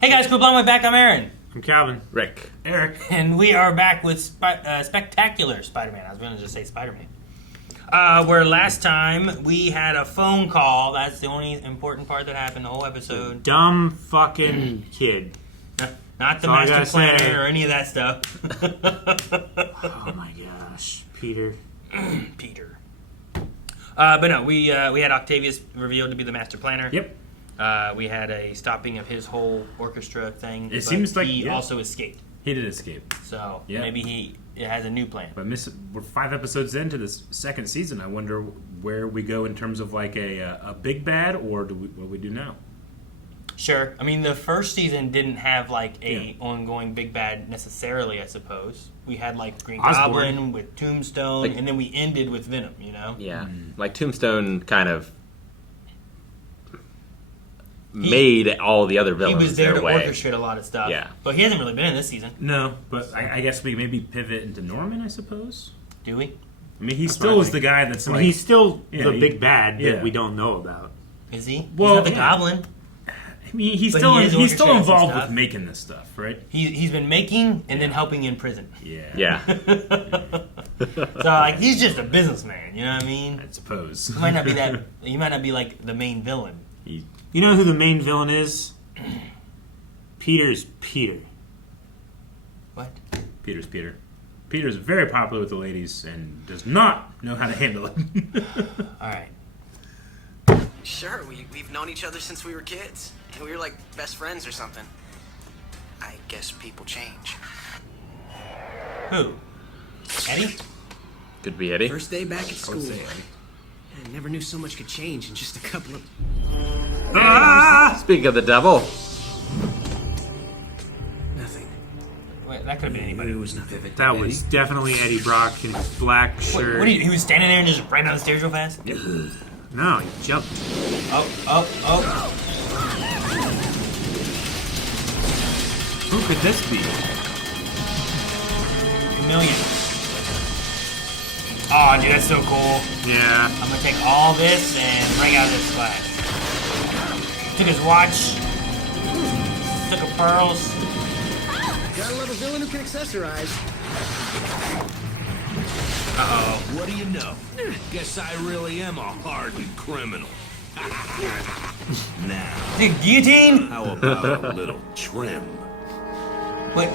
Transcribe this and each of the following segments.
Hey guys, quit blowing my back. I'm Aaron. I'm Calvin. Rick. Eric. And we are back with Spectacular Spider-Man. I was going to just say Spider-Man. Where last time we had a phone call. That's the only important part that happened the whole episode. Dumb fucking kid. Not the That's master all I gotta planner say. or any of that stuff. Oh my gosh. Peter. Peter. But no, we had Octavius revealed to be the master planner. Yep. We had a stopping of his whole orchestra thing. It but seems like he also escaped. He did escape. So Yeah. maybe he has a new plan. But we're 5 episodes into this second season. I wonder where we go in terms of like a big bad, or what we do now. Sure. I mean, the first season didn't have like a ongoing big bad necessarily. I suppose we had like Green Osborn. Goblin with Tombstone, and then we ended with Venom. You know. Yeah. Like Tombstone kind of made all the other He villains was there their to way. orchestrate a lot of stuff. Yeah. But he hasn't really been in this season, No, but I guess we maybe pivot into Norman. I suppose. do we? I mean, he what still I is think. the guy that's I mean, like. he's still Yeah, the he- big bad yeah. that we don't know about. Is he? Well, He's not the yeah. Goblin. I mean, he's But still he is he's still orchestrating some involved stuff. with making this stuff, right? He's been making and then helping in prison. Yeah. Yeah. So like he's just a businessman. You know what I mean? I suppose. He might not be that. He might not be like the main villain. He- You know who the main villain is? Peter's Peter. What? Peter's Peter. Peter's very popular with the ladies and does not know how to handle it. All right. Sure, we've known each other since we were kids. And we were like best friends or something. I guess people change. Who? Eddie? Could be Eddie. First day back at school. I never knew so much could change in just a couple of... Speaking of the devil, Nothing. Wait, that could have been anybody. It was not vivid. That was definitely Eddie Brock in his black What, shirt. what are you, he was standing there and just ran down the stairs real fast? No, he jumped. Oh. Who could this be? Chameleon. Oh, dude, that's so cool. Yeah. I'm gonna take all this and bring out this flash. Took his watch. Took her pearls. Gotta love a villain who can accessorize. Uh-oh. What do you know? Guess I really am a hardened criminal. Now, The guillotine? how about a little trim? What?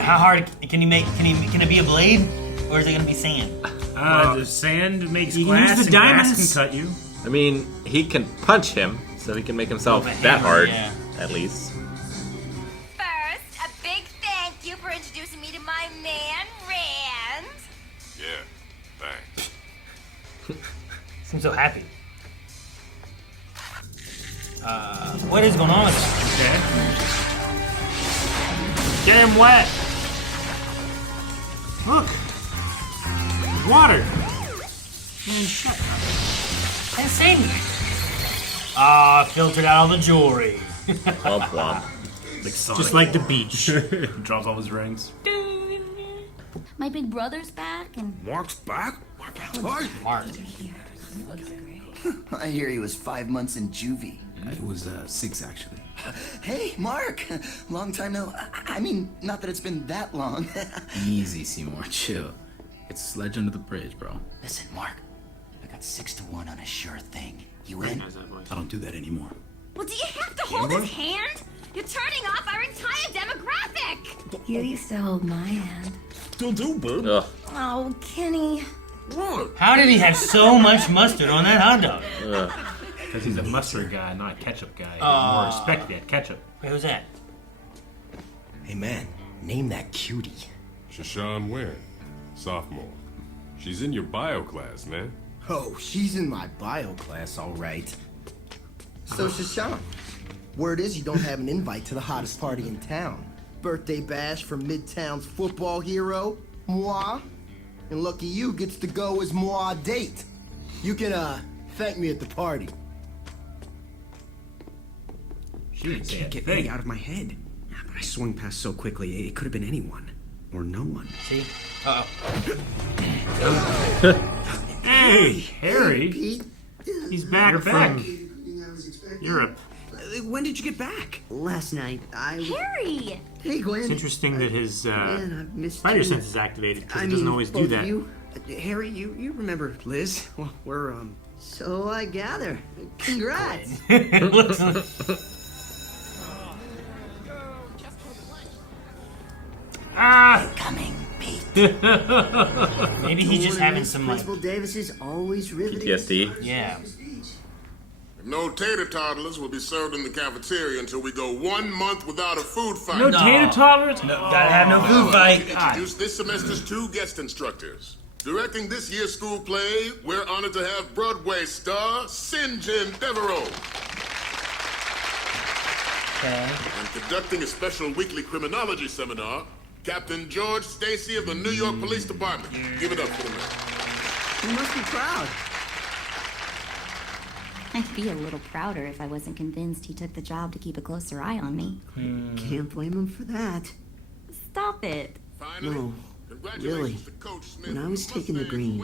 How hard can it be a blade? Or is it gonna be sand? The sand makes You can glass use the and glass diamonds. can cut you. I mean, he can punch him, so he can make himself With a that hammer, hard, yeah. at least. First, a big thank you for introducing me to my man, Rand. Yeah, thanks. Seems so happy. What is going on with that? Okay. Get him wet. Look. Water. Man, shut up. That's Sandy. Ah, filtered out all the jewelry. Womp womp. Like Sonic. Just like the beach. drops all his rings. My big brother's back, and Mark's back? Mark. I hear he was 5 months in juvie. It was 6 actually. Hey, Mark! Long time no... I mean, not that it's been that long. Easy, Seymour. Chill. It's sledge under the bridge, bro. Listen, Mark. I got 6-1 on a sure thing. You in? I don't do that anymore. well, do you have to hold his hand? You're turning off our entire demographic. You used to hold my hand. Still do, bud. Ugh. Oh, Kenny. How did he have so much mustard on that hot dog? Because he's a mustard guy, not a ketchup guy. More respect that ketchup. Wait, who's that? Hey man, name that cutie. Shashawn Ware, sophomore. She's in your bio class, man. Oh, she's in my bio class, all right. So Shashawn, word is you don't have an invite to the hottest party in town. Birthday bash for Midtown's football hero, moi. And lucky you gets to go as moi date. You can thank me at the party. She didn't say a Get thing. Eddie out of my head. But I swung past so quickly, it could have been anyone. Or no one. See? Uh-oh. Hey, Harry. Pete, He's back You're from back. Europe. when did you get back? Last night, Harry! Hey, Gwen. It's interesting that his Man, I've missed spider you. sense is activated because I he doesn't mean, always do both of that. you. Harry, you remember Liz? Well, we're, So I gather. Congrats. Coming, Pete. Maybe he's just having some like Principal Davis is always riveting. PTSD. yeah. No tater toddlers will be served in the cafeteria until we go 1 month without a food fight. No tater toddlers? No, gotta have no food fight. Introduce this semester's 2 guest instructors. Directing this year's school play, we're honored to have Broadway star St. John Devereaux. Okay. And conducting a special weekly criminology seminar, Captain George Stacy of the New York Police Department. Give it up for the man. You must be proud. I'd be a little prouder if I wasn't convinced he took the job to keep a closer eye on me. Can't blame him for that. Stop it. Finally, No, congratulations to Coach Smith. When I was taking the green,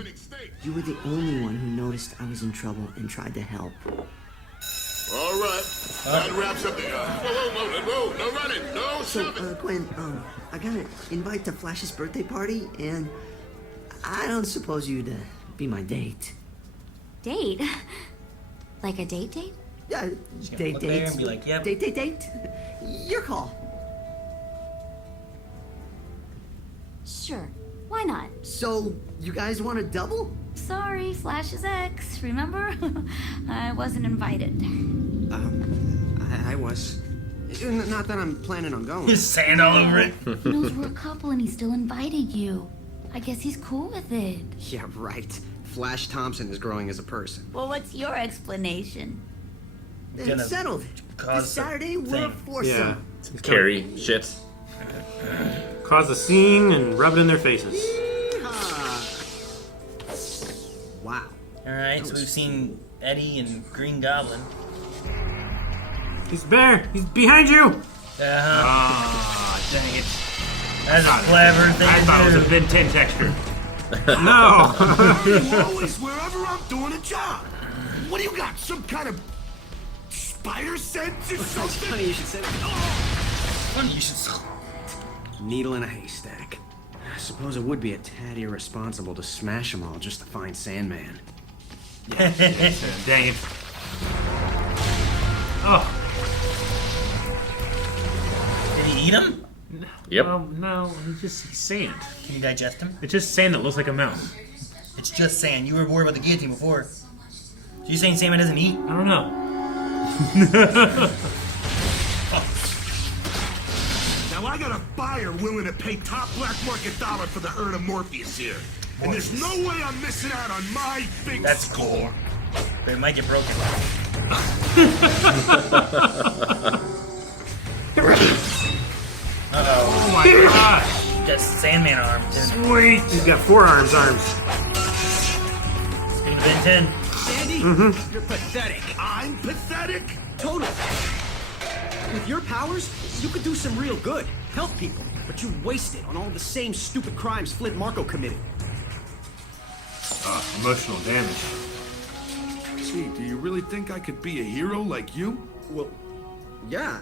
you were the only one who noticed I was in trouble and tried to help. All right. That wraps up the... Whoa, no running, no So, shoving. Gwen, I got an invite to Flash's birthday party, and I don't suppose you'd be my date. Date? Like a date? Yeah, date, look there date. and be like, yep. Date. Your call. Sure. Why not? So, you guys want to double? Sorry, Flash's ex, remember? I wasn't invited. I was. Not that I'm planning on going. There's sand all over it. He knows we're a couple and he still invited you. I guess he's cool with it. Yeah, right. Flash Thompson is growing as a person. Well, what's your explanation? Then Gonna it's settled. cause This Saturday, we're a thing. foursome. Carry shit. Cause a scene and rub it in their faces. Wow. Alright, so we've seen Eddie and Green Goblin. He's there. He's behind you. Ah, Dang it. that's a clever thing I to thought it was do. a Ben 10 texture. No. Always wherever I'm doing a job. What do you got? Some kind of spider sense or something? Funny you should say that. Funny you should. Needle in a haystack. I suppose it would be a tad irresponsible to smash them all just to find Sandman. Dang it. Oh. Did he eat him? Yep. No, he's sand. Can you digest him? It's just sand that looks like a mouse. It's just sand. You were worried about the guillotine before. So you saying Sandman doesn't eat? I don't know. Now I got a buyer willing to pay top black market dollar for the herd of Morpheus here. And there's no way I'm missing out on my big That's score. But it might get broken. Oh my gosh. Got Sandman arms. Sweet. He's got forearms arms. Speaking of Ben 10. Sandy, you're pathetic. I'm pathetic? Totally. With your powers, you could do some real good. Help people. But you waste it on all the same stupid crimes Flint Marco committed. Emotional damage. Gee, do you really think I could be a hero like you? Well, yeah.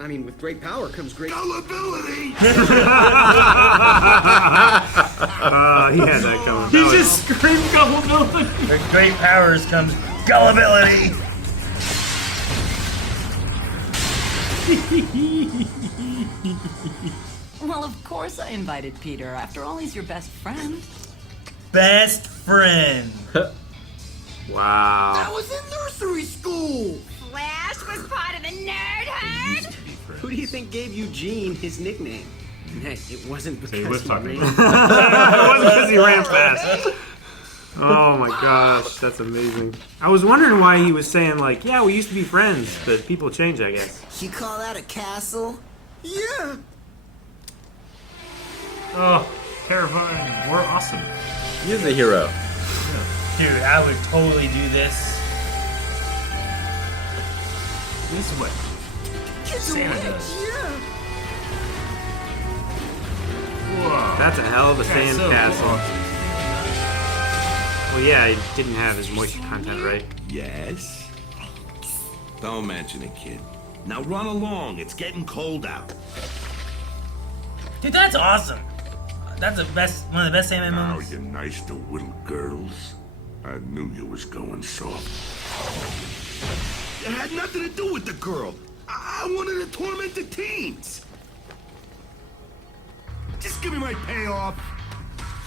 I mean, with great power comes great... Gullibility! He had that coming. He just screamed gullibility. With great powers comes gullibility. Well, of course I invited Peter. After all, he's your best friend. Best friend. Wow. That was in nursery school. Flash was part of the nerd herd? Who do you think gave Eugene his nickname? Hey, it wasn't because he was he talking ran. It wasn't because he ran fast. Oh my gosh, that's amazing. I was wondering why he was saying like, yeah, we used to be friends, but people change, I guess. You call that a castle? Yeah. Oh, terrifying. We're awesome. He is a hero. Dude, I would totally do this. This is what Santa does. Whoa. That's a hell of a That's sand so castle. cool. Well, yeah, it didn't have his moisture content, right? Yes. Don't mention it, kid. Now run along. It's getting cold out. Dude, that's awesome. That's one of the best Sandman Now moments. you're nice to little girls. I knew you was going soft. It had nothing to do with the girl. I wanted to torment the teens. Just give me my payoff.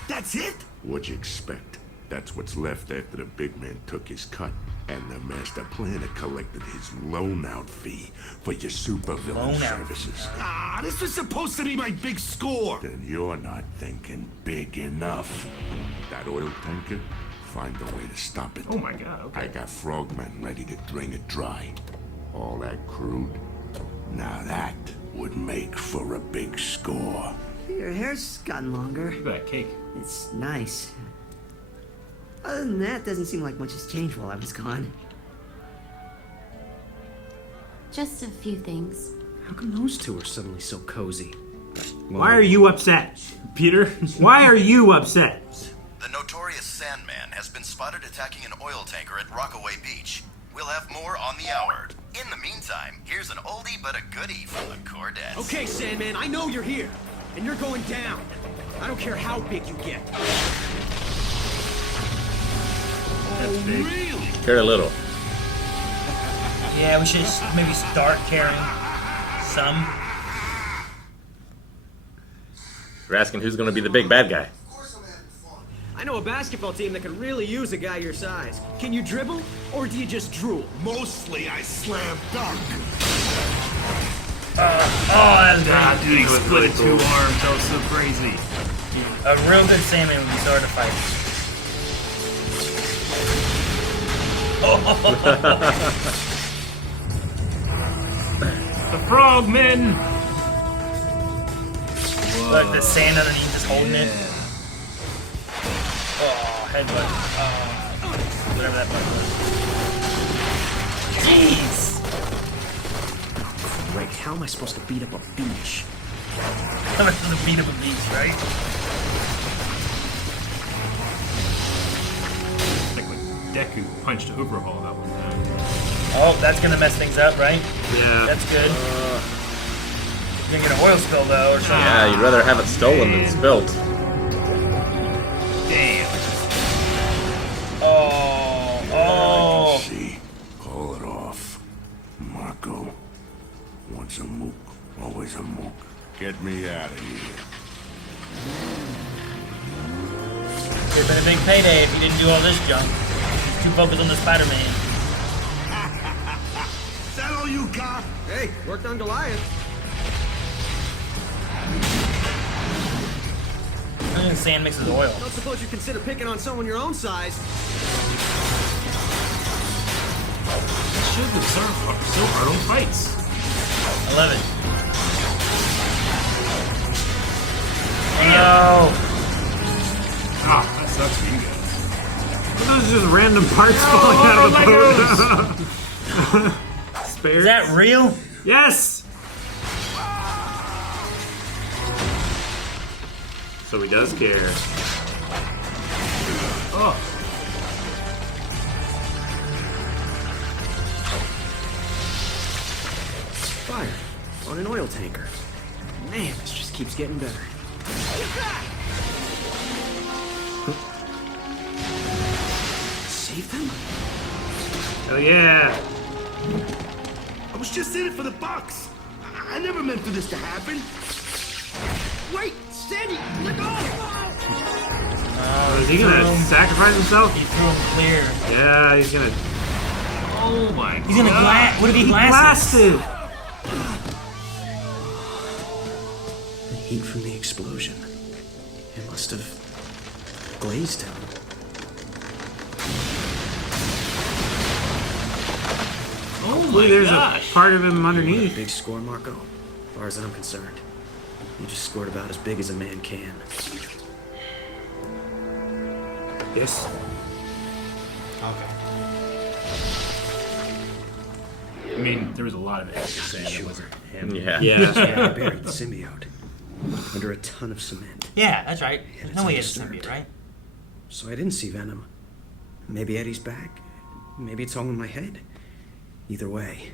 That's it? What'd you expect? That's what's left after the big man took his cut. And the master planner collected his loan-out fee for your supervillain services. Ah, this was supposed to be my big score. Then you're not thinking big enough. That oil tanker, find a way to stop it. Oh my god, okay. I got frogmen ready to drain it dry. All that crude. Now that would make for a big score. Your hair's gotten longer. Look at that cake. It's nice. Other than that, doesn't seem like much has changed while I was gone. Just a few things. How come those two are suddenly so cozy? Why are you upset? Peter? Why are you upset? The notorious Sandman has been spotted attacking an oil tanker at Rockaway Beach. We'll have more on the hour. In the meantime, here's an oldie but a goodie from the Cordettes. Okay, Sandman, I know you're here. And you're going down. I don't care how big you get. Oh, really? Care a little. Yeah, we should maybe start caring some. You're asking who's going to be the big bad guy. I know a basketball team that could really use a guy your size. Can you dribble, or do you just drool? Mostly I slam dunk. That's God, dude, he split in two arms. That was so crazy. a real good Sandman when we started to fight. The frogmen! Look, the sand underneath is holding it. Oh, headbutt. Whatever that button was. Jeez! Great, how am I supposed to beat up a beach? How am I supposed to beat up a beach, right? Like when Deku punched Overhaul that one time. Oh, that's gonna mess things up, right? Yeah. That's good. You're gonna get an oil spill though, or something. Yeah, you'd rather have it stolen than spilt. Damn. Oh. See, call it off. Marco, once a mook, always a mook. Get me out of here. Could've been a big payday if you didn't do all this junk. He's too focused on the Spider-Man. Is that all you got? Hey, worked on Goliath. I think sand mixes oil. Don't suppose you consider picking on someone your own size. Should have so hard on fights. 11. No. Ah, that sucks for you guys. Those are just random parts falling out of the boat. Spares? Is that real? Yes! So he does care. Oh. Fire on an oil tanker. Man, this just keeps getting better. Save them? Oh yeah! I was just in it for the bucks. I never meant for this to happen. Wait, Sandy, let go! Is he gonna sacrifice himself? He threw him clear. Yeah, he's gonna. Oh my god. He's gonna blast. What if he He blasted? blasted! The heat from the explosion. It must have glazed him. Oh my Look, there's gosh. a part of him You want a underneath. big score, Marco? As far as I'm concerned, you just scored about as big as a man can. Yes. Okay. I mean, there was a lot of evidence saying it wasn't him. Yeah. Yeah. I buried the symbiote under a ton of cement. Yeah, that's right. There's no way it's undisturbed. symbiote, right? So I didn't see Venom. Maybe Eddie's back. Maybe it's all in my head. Either way,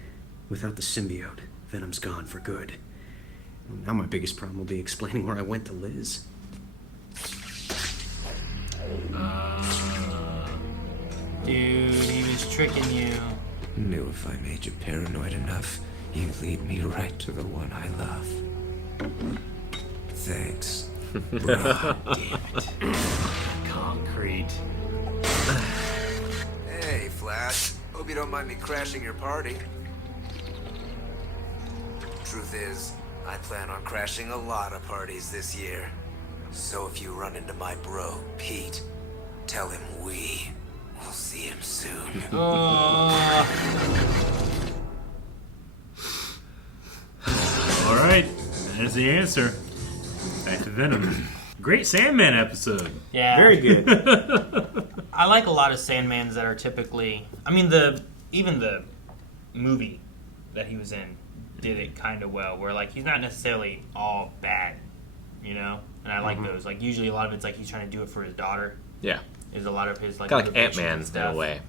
without the symbiote, Venom's gone for good. Now my biggest problem will be explaining where I went to Liz. Dude, he was tricking you. Knew if I made you paranoid enough, you'd lead me right to the one I love. Thanks. Damn it. Concrete. Hey, Flash. Hope you don't mind me crashing your party. Truth is, I plan on crashing a lot of parties this year. So if you run into my bro, Pete, tell him we'll see him soon. All right, there's the answer. Back to Venom. Great Sandman episode. Yeah. Very good. I like a lot of Sandmans that are typically... I mean, even the movie that he was in did it kind of well, where, like, he's not necessarily all bad, you know? And I like those. Like, usually a lot of it's like he's trying to do it for his daughter. Yeah. Is a lot of his, like... Kind of like motivations Ant-Man and stuff. in a way.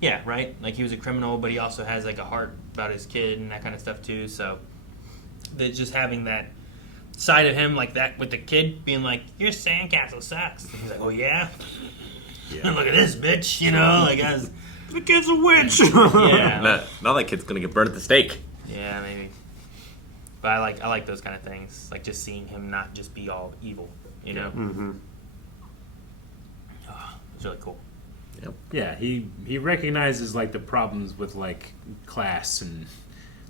Yeah, right? Like, he was a criminal, but he also has, like, a heart about his kid and that kind of stuff, too. So, just having that side of him like that with the kid being like, your sandcastle sucks. And he's like, oh, yeah? Look at this, bitch, you know? Like, the kid's a witch! Yeah. Now that kid's gonna get burned at the stake. Yeah, maybe. But I like those kind of things. Like, just seeing him not just be all evil, you know? Mm-hmm. Oh, it's really cool. Yep. Yeah, he recognizes like the problems with like class and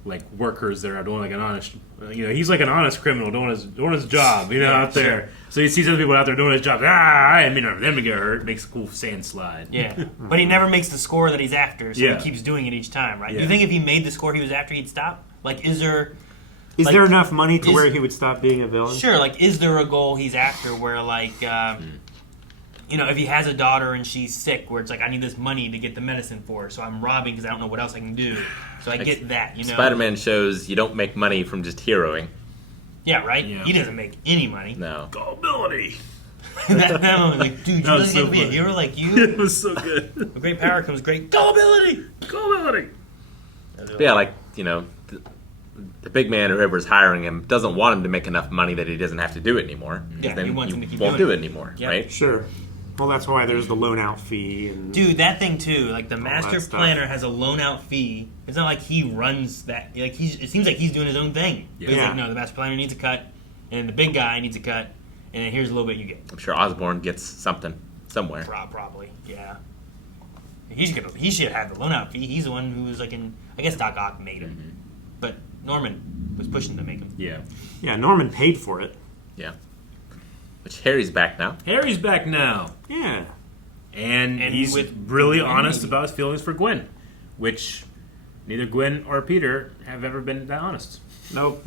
like workers that are doing like an honest, you know, he's like an honest criminal doing his job, you know, out there. So he sees other people out there doing his job. I didn't mean for them to get hurt. Makes a cool sand slide. Yeah, but he never makes the score that he's after, so Yeah. he keeps doing it each time, right? Yeah. You think if he made the score he was after, he'd stop? Like, is there enough money to where he would stop being a villain? Sure, like, is there a goal he's after where, like, you know, if he has a daughter and she's sick, where it's like, I need this money to get the medicine for her, so I'm robbing because I don't know what else I can do. So I get that, you know? Spider-Man shows you don't make money from just heroing. Yeah, right? Yeah. He doesn't make any money. No. Gullibility. that was like, dude, you That really was get so to be a funny. hero like you? It was so good. With great power comes great gullibility! Gullibility! But yeah, like, you know, the big man or whoever's hiring him doesn't want him to make enough money that he doesn't have to do it anymore. Yeah, then he wants you him to keep won't doing do it. it anymore, Yep. right? Sure. Well, that's why there's the loan out fee. And Dude, that thing too, like the that master stuff. planner has a loan out fee. It's not like he runs that. Like it seems like he's doing his own thing. But he's Yeah. like, no, the master planner needs a cut, and the big guy needs a cut, and then here's a little bit you get. I'm sure Osborn gets something somewhere. Probably, yeah. He should have the loan out fee. He's the one who was like in. I guess Doc Ock made him, but Norman was pushing to make him. Yeah. Yeah, Norman paid for it. Yeah. Which Harry's back now. Harry's back now. Yeah. And he's with really Gwen, honest maybe. about his feelings for Gwen, which neither Gwen or Peter have ever been that honest. Nope.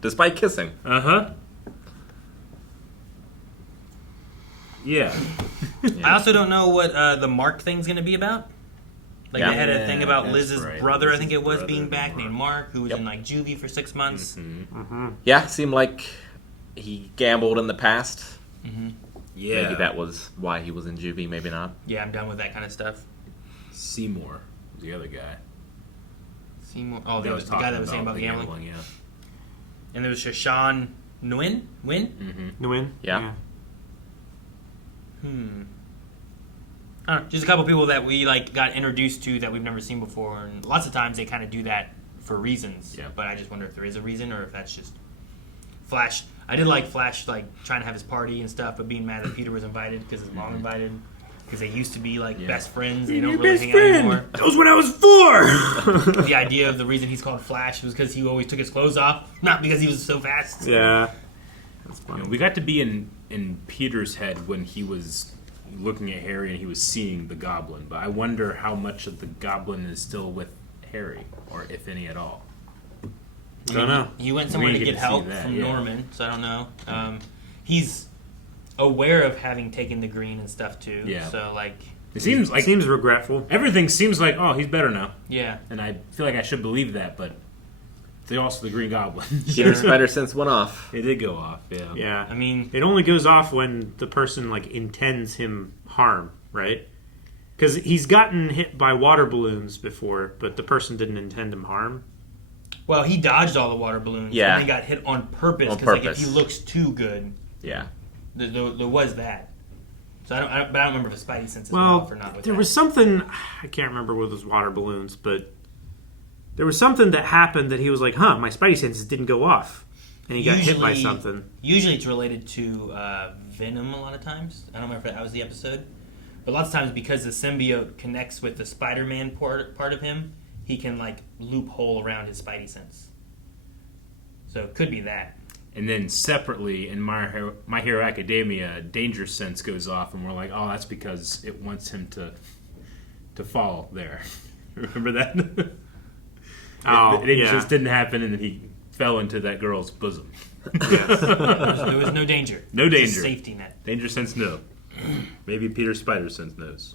Despite kissing. Uh-huh. Yeah. I also don't know what the Mark thing's going to be about. Like Yeah. they had a thing about that's Liz's right. brother, I Liz's think it was, brother, being back, Mark. named Mark, who was Yep. in like juvie for 6 months. Yeah, seemed like he gambled in the past. Yeah. Maybe that was why he was in juvie, maybe not. Yeah, I'm done with that kind of stuff. Seymour was the other guy. Seymour. Oh, That the was guy that was saying about the gambling. yeah. And there was Shashan Nguyen? Nguyen? Yeah. I don't know, just a couple people that we like got introduced to that we've never seen before, and lots of times they kind of do that for reasons. Yeah. But I just wonder if there is a reason or if that's just Flash. I did like Flash like trying to have his party and stuff, but being mad that Peter was invited because his mom invited, because they used to be like best friends. They don't really hang out anymore. That was when I was 4! The idea of the reason he's called Flash was because he always took his clothes off, not because he was so fast. Yeah. That's You funny. know, we got to be in Peter's head when he was looking at Harry and he was seeing the Goblin, but I wonder how much of the Goblin is still with Harry, or if any at all. Don't know. He went We somewhere to didn't get get to see help that, from yeah. Norman, so I don't know. He's aware of having taken the green and stuff too. Yeah. So like, It seems like Seems regretful. everything seems like, oh, he's better now, yeah. and I feel like I should believe that, but they're also the Green Goblin. Peter's spider sense went off. It did go off, yeah. Yeah. I mean, It only goes off when the person like intends him harm, right? Because he's gotten hit by water balloons before, but the person didn't intend him harm. Well, he dodged all the water balloons. Yeah. And they got hit on purpose. On Because like, if purpose. he looks too good, Yeah. there was that. So but I don't remember if the Spidey sense is Well, off or not with there that. was something, I can't remember with those water balloons, but there was something that happened that he was like, my Spidey senses didn't go off. And he got hit by something. Usually it's related to Venom a lot of times. I don't remember if that was the episode. But lots of times because the symbiote connects with the Spider-Man part of him, he can like loophole around his Spidey sense. So it could be that. And then separately in My Hero Academia, Danger Sense goes off, and we're like, oh, that's because it wants him to fall there. Remember that? It just didn't happen, and then he fell into that girl's bosom. There was no danger. No danger. Just a safety net. Danger Sense, no. Maybe Peter Spider Sense knows.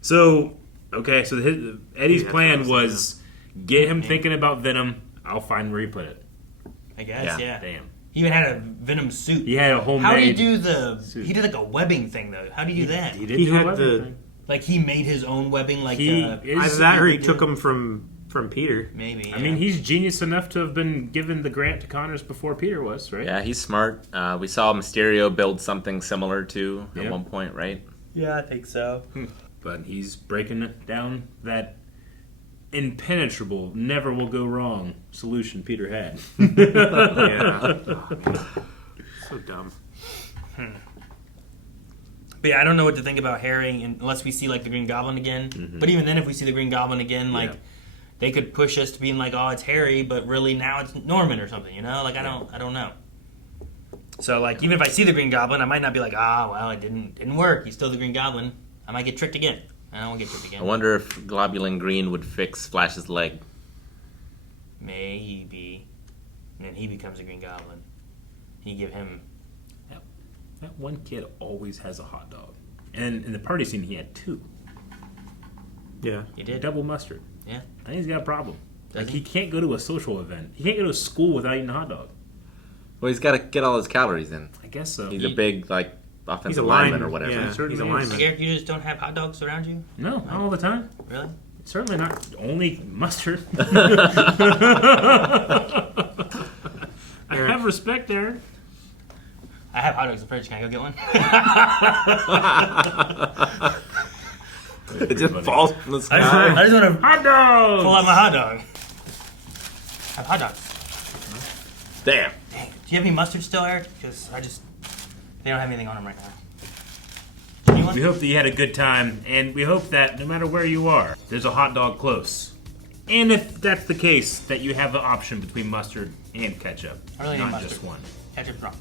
So, okay, so Eddie's plan was get him thinking about Venom. I'll find where he put it. I guess, yeah. Damn. He even had a Venom suit. He had a homemade How did he do suit. He did like a webbing thing though. How did he do that? He did do a webbing thing. Like he made his own webbing. Like Either that or he took them from Peter. Maybe. I mean, he's genius enough to have been given the grant to Connors before Peter was, right? Yeah, he's smart. We saw Mysterio build something similar to at one point, right? Yeah, I think so. But he's breaking down that impenetrable, never will go wrong solution Peter had. Yeah. So dumb. But yeah, I don't know what to think about Harry unless we see like the Green Goblin again. Mm-hmm. But even then, if we see the Green Goblin again, like they could push us to being like, oh, it's Harry, but really now it's Norman or something. You know, like I don't know. So like even if I see the Green Goblin, I might not be like, well, it didn't work. He's still the Green Goblin. I might get tricked again. I don't want to get tricked again. I wonder if globulin green would fix Flash's leg. Maybe. And then he becomes a Green Goblin. You give him... That one kid always has a hot dog. And in the party scene, he had 2. Yeah. He did. Double mustard. Yeah. I think he's got a problem. Does Like, he? he can't go to a social event. He can't go to school without eating a hot dog. Well, he's got to get all his calories in. I guess so. He's a big, like, offensive He's a lineman lineman, or whatever. yeah. He's a lineman. Like, Eric, you just don't have hot dogs around you? No, not all the time. Really? Certainly not only mustard. I have respect, Aaron. I have hot dogs in the fridge. Can I go get one? It just falls from the sky. I just want to hot dogs! pull out my hot dog. I have hot dogs. Damn. Dang. Do you have any mustard still, Eric? Because they don't have anything on them right now. We hope that you had a good time, and we hope that no matter where you are, there's a hot dog close. And if that's the case, that you have the option between mustard and ketchup. I really need not mustard. just one. Ketchup's wrong.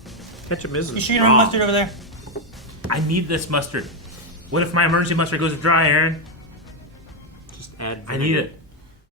Ketchup isn't. You sure you don't have mustard over there? I need this mustard. What if my emergency mustard goes dry, Aaron? Just add I need it.